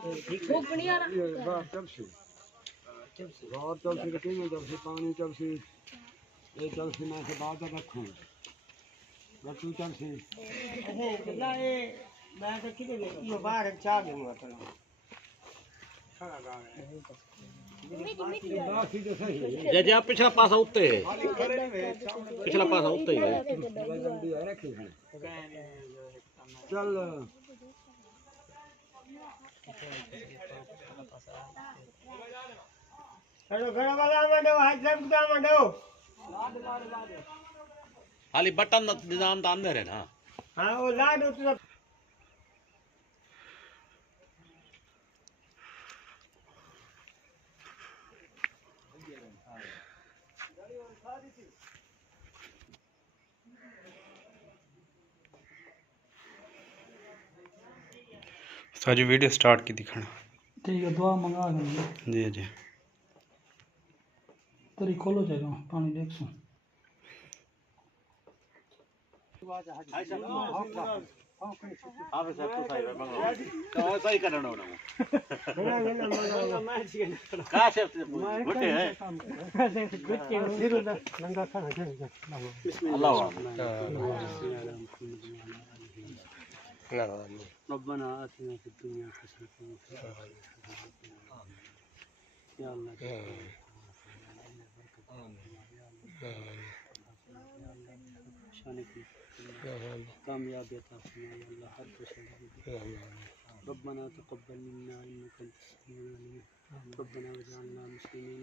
चलसी चलसी पानी चलसी ये चलसी मैं से बात रखूँ रखूँ चलसी मैं तो किधर ये बाहर चाह दूँगा चलो जे जे पिछला पासा उत्ते है पिछला पासा उत्ते ही है चल हेलो घर वाला मंडो हाथ सब का मंडो खाली बटन निजाम तो अंदर है ना हां वो लाड उतना सारी वीडियो स्टार्ट की दिखाना ठीक है दुआ मंगा देंगे जी जी तेरी खोलो जगह पानी देख सो आप सब तो सही है मंगो तो सही करना होना का से गुटे है नंगा खाना अल्लाह रब्बना आतिना फिद दुनिया हसनतन व फिल आखिरति हसनतन या अल्लाह कामयाबी अता फरमा या अल्लाह हर रब्बना तक़ब्बल मिन्ना इन्नका अंतस समीउल अलीम रब्बना वजअलना मुस्लिमीन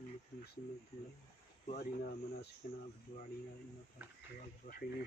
उम्मतन मुस्लिमतन लक व अरिना मनासिकना व अलिना इन्नका अंतत तव्वाबुर रहीम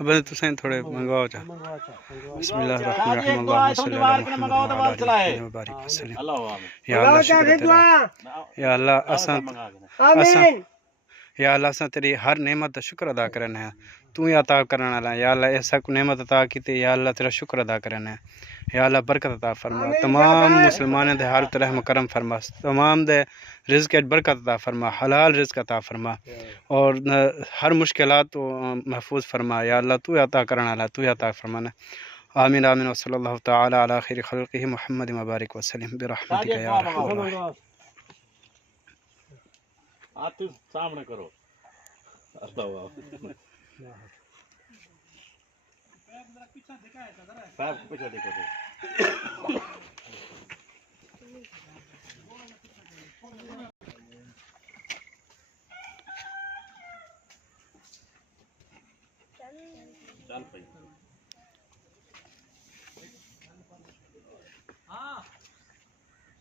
अब तो सही थोड़े मंगवाओ जा बिस्मिल्लाहिर्रहमानिर्रहीम दुआ के मंगाओ तो बात चलाए अल्लाह या अल्लाह शुक्र तेरा या अल्लाह असा या अल्लाह असा तेरी हर नेमत का शुक्र अदा करना है तू ही अता करने वाला या अल्लाह ऐसा को नेमत अता की या अल्लाह तेरा शुक्र अदा करना है या अल्लाह बरकत अता फरमा तमाम मुसलमानों दे हालत रहम करम फरमा तमाम दे रिज़्क़ बरकत अता फरमा हलाल रिज़्क़ अता फरमा और हर मुश्किलात तो महफूज फरमा या अल्लाह तू अता करने वाला तू अता फरमाना आमीन आमीन व सल्लल्लाहु तआला अला खैर खल्क़िही मुहम्मद व बारिक व सल्लिम बिरहमतिका या अरहमर राहिमीन हाथ सामने करो अल्लाह पैर पीछे देखो चल भाई हां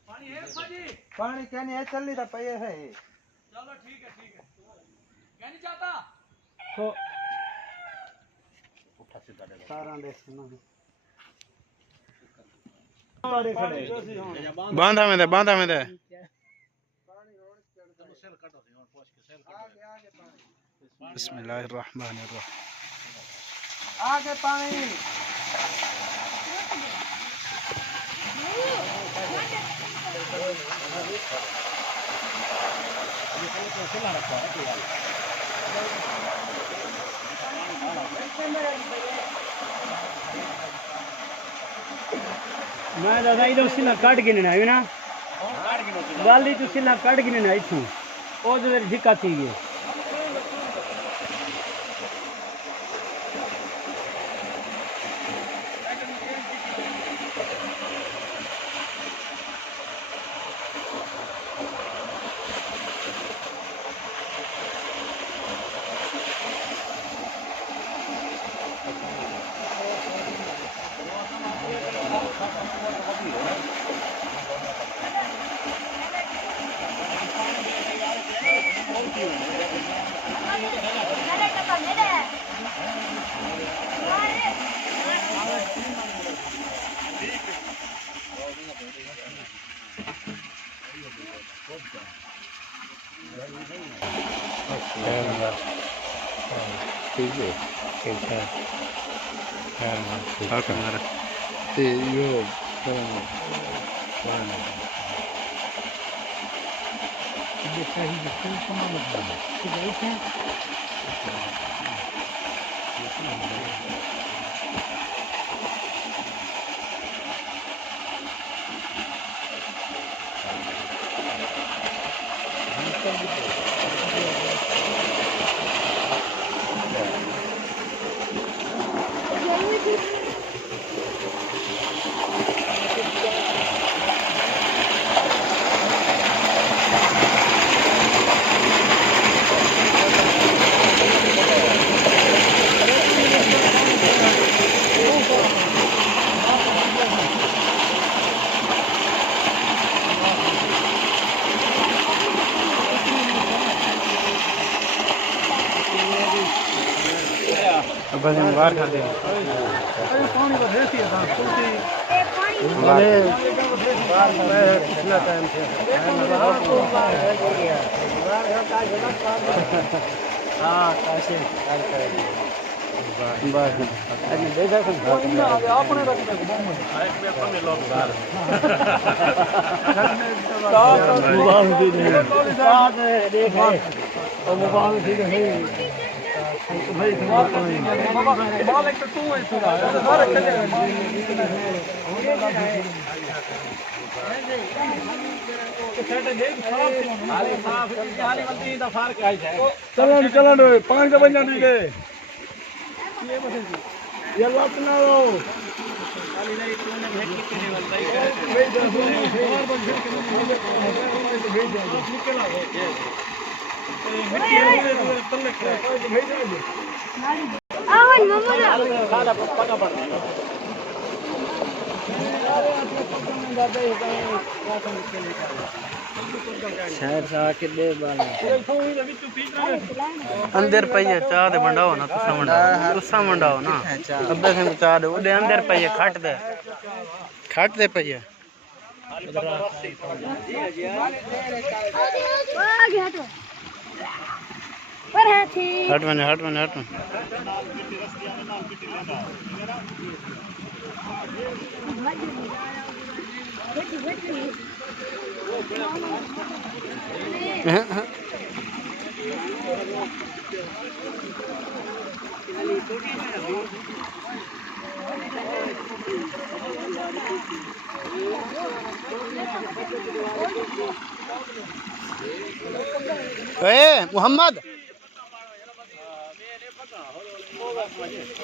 पानी है पाजी पानी क्या नहीं है चल नहीं था पे है चलो ठीक है क्या नहीं चाहता तो उठा सीधा दे सारा देख सुना बांधा में दे सेल काटो सी और पोछ के सेल बिस्मिल्लाहिर्रहमानिर्रहीम आगे पानी मैं दादा इधर सिला काट गिने ना ना गाली तो सिला काट गिने ना इथू ओ जो ढिका थी गए ठीक है ठीक है ओके मारा ते यो बस बाहर खा दे पिछला टाइम से हाँ कैसे बस देखा अपने चलन चलन 5 बजे ठीक है ये लत ना लो अंदर पई चाह दे मंडाओ ना तुसा मंडाओ ना अब्बे से चाह दे ओदे अंदर पई खट दे पई हट मन मोहम्मद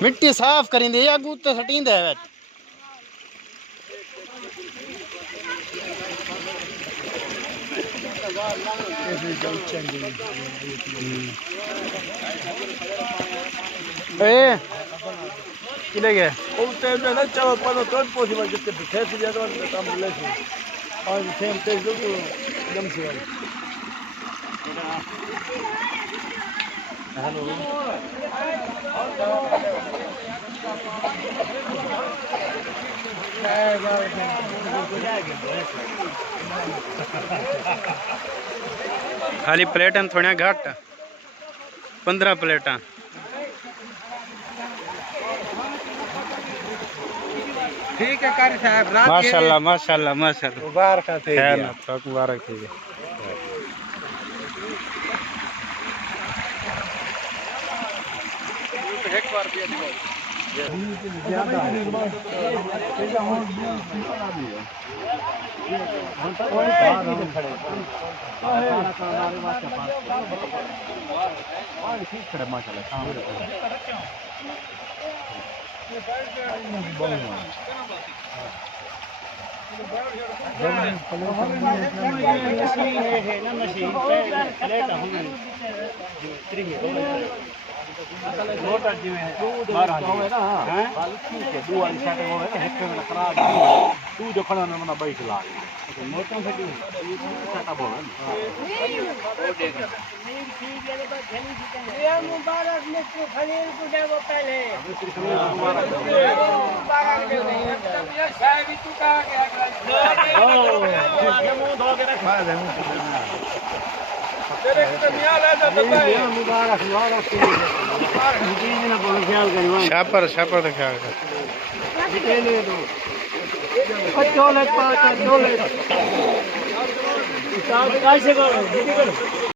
मिट्टी साफ करेंदे या गूते सटींदे है किधर गए उल्टे में ना चाव पर तो पॉसिबल जितने बिठे से ज्यादा काम मिले थे और सेम तेज जो एकदम से हेलो खाली प्लेटां थोड़ा घट 15 प्लेटां ठीक है कारी साहब माशाल्लाह माशाल्लाह माशाल्लाह मुबारक है ना तो मुबारक थी एक बार भी मुबारक मुबारक ना बोलो ख्याल करो शापर शापर तो ख्याल कर चोले कैसे करो